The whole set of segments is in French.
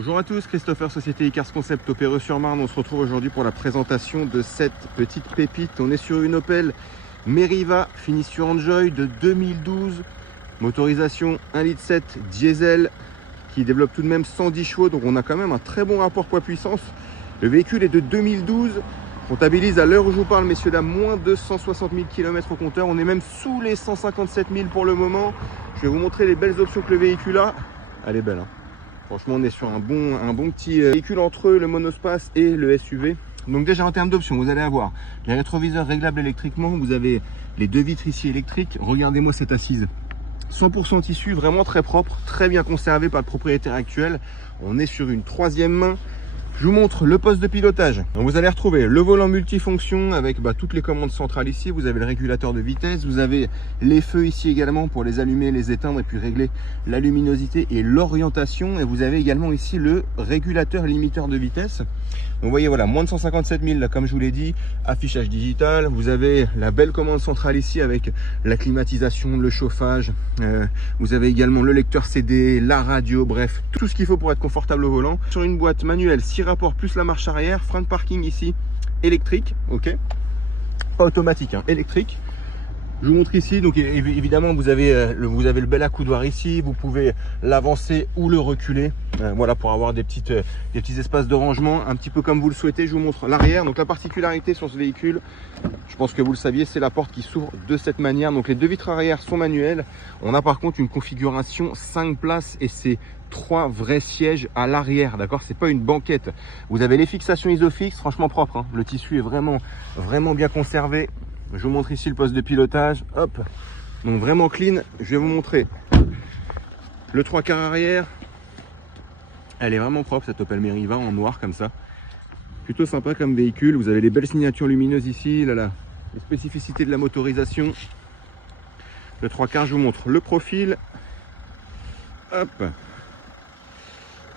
Bonjour à tous, Christopher, Société Icars Concept, Opéreux-sur-Marne. On se retrouve aujourd'hui pour la présentation de cette petite pépite. On est sur une Opel Meriva Finition Enjoy de 2012, motorisation 1,7 litre diesel qui développe tout de même 110 chevaux, donc on a quand même un très bon rapport poids-puissance. Le véhicule est de 2012, comptabilise à l'heure où je vous parle, messieurs dames, moins de 160 000 km au compteur. On est même sous les 157 000 pour le moment. Je vais vous montrer les belles options que le véhicule a. Elle est belle, hein. Franchement, on est sur un bon petit véhicule entre le monospace et le SUV. Donc déjà en termes d'options, vous allez avoir les rétroviseurs réglables électriquement. Vous avez les deux vitres ici électriques. Regardez-moi cette assise. 100% tissu, vraiment très propre, très bien conservé par le propriétaire actuel. On est sur une troisième main. Je vous montre le poste de pilotage. Donc vous allez retrouver le volant multifonction avec toutes les commandes centrales ici. Vous avez le régulateur de vitesse, vous avez les feux ici également pour les allumer, les éteindre et puis régler la luminosité et l'orientation. Et vous avez également ici le régulateur limiteur de vitesse. Donc vous voyez, voilà, moins de 157 000 là, comme je vous l'ai dit, affichage digital. Vous avez la belle commande centrale ici avec la climatisation, le chauffage. Vous avez également le lecteur CD, la radio, bref, tout ce qu'il faut pour être confortable au volant. Sur une boîte manuelle 6 rapports plus la marche arrière, frein de parking ici électrique, ok, pas automatique, hein, électrique. Je vous montre ici, donc évidemment vous avez le bel accoudoir ici, vous pouvez l'avancer ou le reculer, voilà, pour avoir des petits espaces de rangement, un petit peu comme vous le souhaitez. Je vous montre l'arrière. Donc la particularité sur ce véhicule, je pense que vous le saviez, c'est la porte qui s'ouvre de cette manière. Donc les deux vitres arrière sont manuelles. On a par contre une configuration 5 places et c'est 3 vrais sièges à l'arrière, d'accord, c'est pas une banquette. Vous avez les fixations Isofix, franchement propre, hein. Le tissu est vraiment bien conservé. Je vous montre ici le poste de pilotage, hop, donc vraiment clean. Je vais vous montrer le 3/4 arrière. Elle est vraiment propre, cette Opel Meriva en noir comme ça. Plutôt sympa comme véhicule. Vous avez les belles signatures lumineuses ici, là, les spécificités de la motorisation. Le 3/4, je vous montre le profil, hop,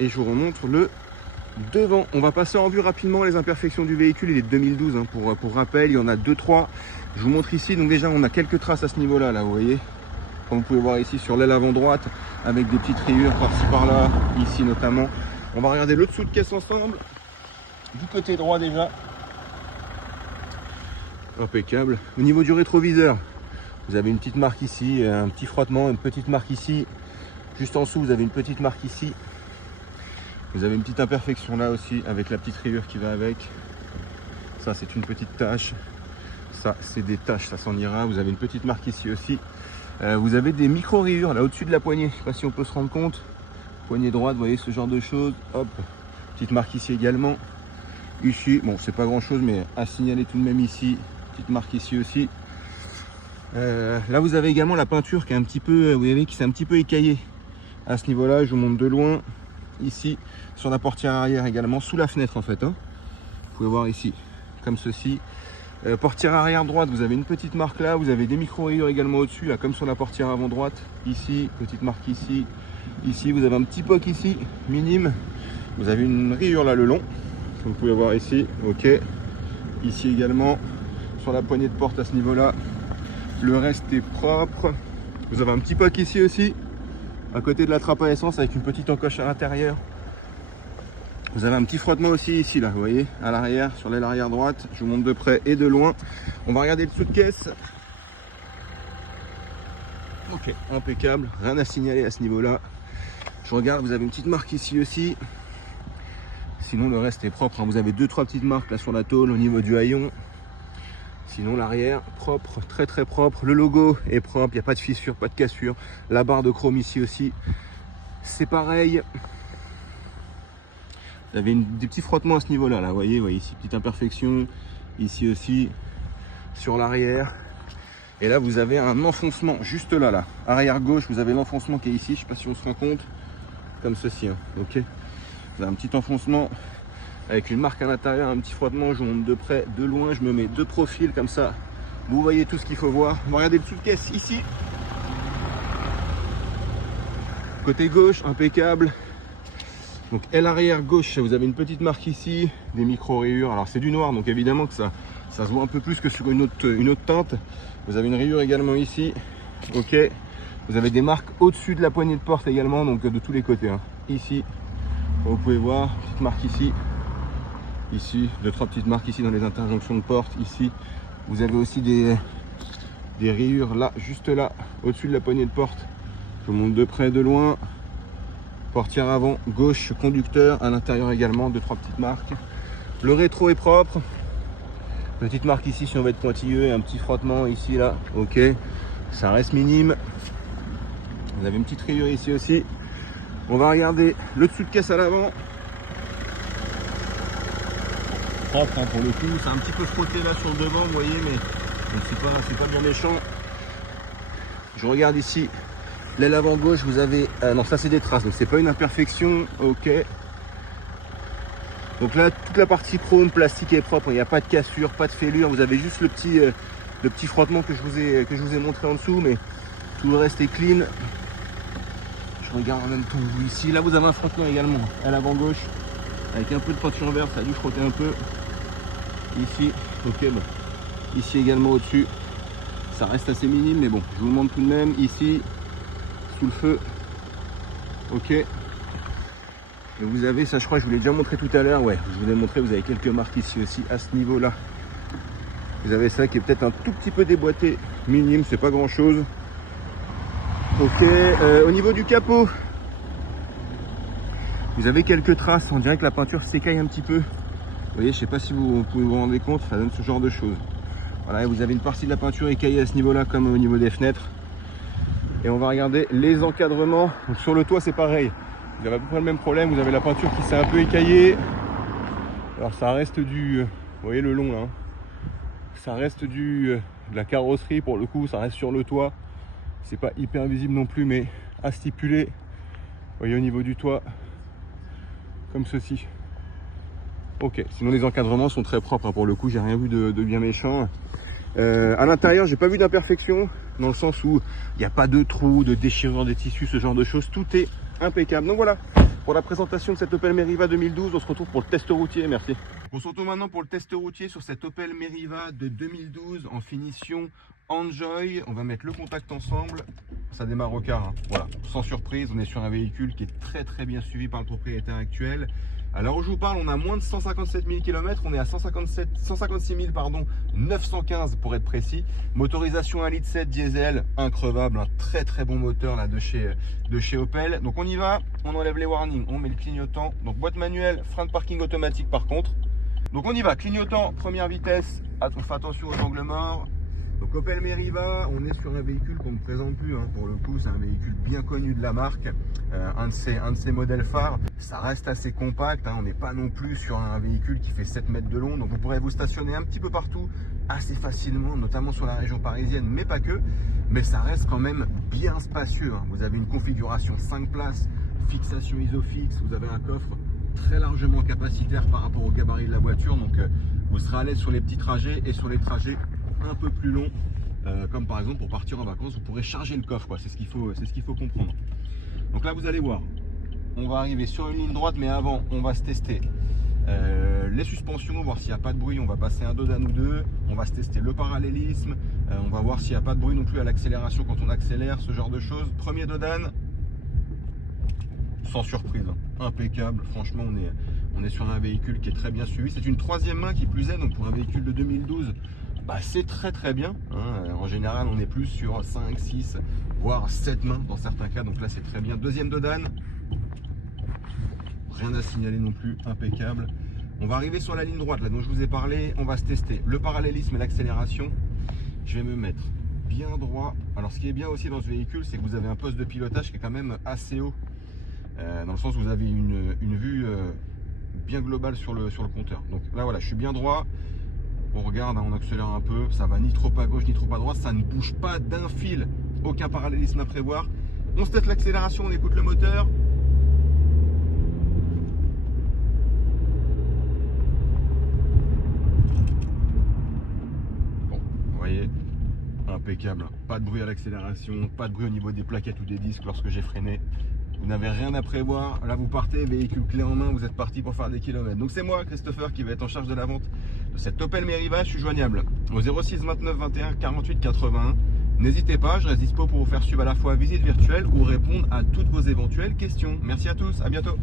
et je vous remontre le devant. On va passer en vue rapidement les imperfections du véhicule. Il est de 2012, hein, pour rappel, il y en a 2-3. Je vous montre ici, donc déjà on a quelques traces à ce niveau là, vous voyez, comme vous pouvez voir ici sur l'aile avant droite, avec des petites rayures par-ci par-là, ici notamment. On va regarder le dessous de caisse ensemble, du côté droit déjà, impeccable. Au niveau du rétroviseur, vous avez une petite marque ici, un petit frottement, une petite marque ici, juste en dessous vous avez une petite marque ici. Vous avez une petite imperfection là aussi, avec la petite rayure qui va avec. Ça c'est une petite tache. Ça c'est des taches, ça s'en ira. Vous avez une petite marque ici aussi. Vous avez des micro rayures là au-dessus de la poignée. Je ne sais pas si on peut se rendre compte. Poignée droite, vous voyez ce genre de choses. Hop, petite marque ici également. Ici, bon c'est pas grand chose mais à signaler tout de même ici. Petite marque ici aussi. Là vous avez également la peinture qui est un petit peu, vous voyez, qui s'est un petit peu écaillée. À ce niveau-là, je vous montre de loin. Ici sur la portière arrière également, sous la fenêtre en fait, hein. Vous pouvez voir ici comme ceci. Portière arrière droite, vous avez une petite marque là, vous avez des micro rayures également au dessus là, comme sur la portière avant droite. Ici petite marque ici, ici vous avez un petit poc ici minime, vous avez une rayure là le long, comme vous pouvez voir ici, ok. Ici également sur la poignée de porte à ce niveau là, le reste est propre. Vous avez un petit poc ici aussi à côté de la trappe à essence avec une petite encoche à l'intérieur. Vous avez un petit frottement aussi ici là, vous voyez, à l'arrière, sur l'aile arrière droite. Je vous montre de près et de loin. On va regarder le dessous de caisse. Ok, impeccable, rien à signaler à ce niveau là. Je regarde, vous avez une petite marque ici aussi. Sinon le reste est propre, hein. Vous avez 2-3 petites marques là sur la tôle au niveau du haillon. Sinon l'arrière propre, très propre. Le logo est propre, il n'y a pas de fissure, pas de cassure. La barre de chrome ici aussi, c'est pareil. Vous avez des petits frottements à ce niveau là, vous voyez ici, petite imperfection, ici aussi, sur l'arrière. Et là vous avez un enfoncement juste là, arrière gauche, vous avez l'enfoncement qui est ici, je ne sais pas si on se rend compte, comme ceci, hein. Ok. Vous avez un petit enfoncement avec une marque à l'intérieur, un petit frottement. Je vous montre de près, de loin, je me mets de profil comme ça, vous voyez tout ce qu'il faut voir. On va regarder le dessous de caisse ici, côté gauche, impeccable. Donc aile arrière gauche, vous avez une petite marque ici, des micro rayures. Alors c'est du noir, donc évidemment que ça se voit un peu plus que sur une autre teinte. Vous avez une rayure également ici, ok. Vous avez des marques au-dessus de la poignée de porte également, donc de tous les côtés, hein. Ici, Vous pouvez voir, petite marque ici. Ici, 2-3 petites marques ici dans les interjonctions de porte. Ici, vous avez aussi des rayures là, juste là, au-dessus de la poignée de porte. Je vous montre de près, de loin. Portière avant, gauche, conducteur. À l'intérieur également, 2-3 petites marques. Le rétro est propre. Petite marque ici si on veut être pointilleux. Et un petit frottement ici, là. Ok, ça reste minime. Vous avez une petite rayure ici aussi. On va regarder le dessous de caisse à l'avant. Propre hein, pour le coup, c'est un petit peu frotté là sur le devant, vous voyez, mais c'est pas bien méchant. Je regarde ici l'aile avant gauche, vous avez non, ça c'est des traces, donc c'est pas une imperfection. Ok, donc là toute la partie chrome plastique est propre, il n'y a pas de cassure, pas de fêlure, vous avez juste le petit frottement que je vous ai montré en dessous, mais tout le reste est clean. Je regarde en même temps vous ici, là vous avez un frottement également à l'avant gauche avec un peu de peinture verte, ça a dû frotter un peu. Ici, ok, bon. Ici également au-dessus, ça reste assez minime, mais bon, je vous le montre tout de même. Ici, sous le feu, ok. Et vous avez, ça je crois que je vous l'ai déjà montré tout à l'heure, ouais, je vous l'ai montré, vous avez quelques marques ici aussi à ce niveau-là. Vous avez ça qui est peut-être un tout petit peu déboîté, minime, c'est pas grand-chose. Ok, au niveau du capot, vous avez quelques traces, on dirait que la peinture s'écaille un petit peu. Vous voyez, je sais pas si vous pouvez vous rendre compte, ça donne ce genre de choses. Voilà, vous avez une partie de la peinture écaillée à ce niveau-là, comme au niveau des fenêtres. Et on va regarder les encadrements. Donc sur le toit, c'est pareil. Vous avez à peu près le même problème. Vous avez la peinture qui s'est un peu écaillée. Alors ça reste du, vous voyez le long là. Hein. Ça reste de la carrosserie pour le coup. Ça reste sur le toit. C'est pas hyper visible non plus, mais à stipuler. Vous voyez au niveau du toit, comme ceci. Ok, sinon les encadrements sont très propres hein, pour le coup, j'ai rien vu de bien méchant. À l'intérieur, j'ai pas vu d'imperfection, dans le sens où il n'y a pas de trous, de déchirure des tissus, ce genre de choses, tout est impeccable. Donc voilà, pour la présentation de cette Opel Meriva 2012, on se retrouve pour le test routier, merci. On se retrouve maintenant pour le test routier sur cette Opel Meriva de 2012 en finition Enjoy. On va mettre le contact ensemble, ça démarre au quart, hein. Voilà, sans surprise, on est sur un véhicule qui est très bien suivi par le propriétaire actuel. Alors où je vous parle, on a moins de 157 000 km, on est à 156 915 pour être précis. Motorisation 1,7 litre diesel, increvable, un très bon moteur là de chez Opel. Donc on y va, on enlève les warnings, on met le clignotant. Donc boîte manuelle, frein de parking automatique par contre. Donc on y va, clignotant, première vitesse, on fait attention aux angles morts. Donc Opel Meriva, on est sur un véhicule qu'on ne présente plus, hein. Pour le coup c'est un véhicule bien connu de la marque, un de ses modèles phares. Ça reste assez compact, hein. On n'est pas non plus sur un véhicule qui fait 7 mètres de long, donc vous pourrez vous stationner un petit peu partout assez facilement, notamment sur la région parisienne, mais pas que. Mais ça reste quand même bien spacieux, hein. Vous avez une configuration 5 places, fixation isofix, vous avez un coffre très largement capacitaire par rapport au gabarit de la voiture, donc vous serez à l'aise sur les petits trajets et sur les trajets un peu plus long, comme par exemple pour partir en vacances, vous pourrez charger le coffre, quoi. C'est ce qu'il faut comprendre. Donc là vous allez voir, on va arriver sur une ligne droite, mais avant on va se tester les suspensions, voir s'il n'y a pas de bruit. On va passer un dodan ou deux, on va se tester le parallélisme, on va voir s'il n'y a pas de bruit non plus à l'accélération quand on accélère, ce genre de choses. Premier dodan, sans surprise, hein. Impeccable, franchement on est sur un véhicule qui est très bien suivi. C'est une troisième main qui plus est, donc pour un véhicule de 2012, bah, c'est très bien, hein. En général on est plus sur 5, 6 voire 7 mains dans certains cas, donc là c'est très bien. Deuxième dodan, rien à signaler non plus, impeccable. On va arriver sur la ligne droite là dont je vous ai parlé, on va se tester le parallélisme et l'accélération. Je vais me mettre bien droit. Alors ce qui est bien aussi dans ce véhicule, c'est que vous avez un poste de pilotage qui est quand même assez haut, dans le sens où vous avez une vue bien globale sur le compteur. Donc là voilà, je suis bien droit. On regarde, hein, on accélère un peu, ça va ni trop à gauche ni trop à droite, ça ne bouge pas d'un fil, aucun parallélisme à prévoir. On se teste l'accélération, on écoute le moteur. Bon, vous voyez, impeccable, pas de bruit à l'accélération, pas de bruit au niveau des plaquettes ou des disques lorsque j'ai freiné. Vous n'avez rien à prévoir, là vous partez, véhicule clé en main, vous êtes parti pour faire des kilomètres. Donc c'est moi, Christopher, qui va être en charge de la vente de cette Opel Meriva. Je suis joignable au 06 29 21 48 81. N'hésitez pas, je reste dispo pour vous faire suivre à la fois visite virtuelle ou répondre à toutes vos éventuelles questions. Merci à tous, à bientôt.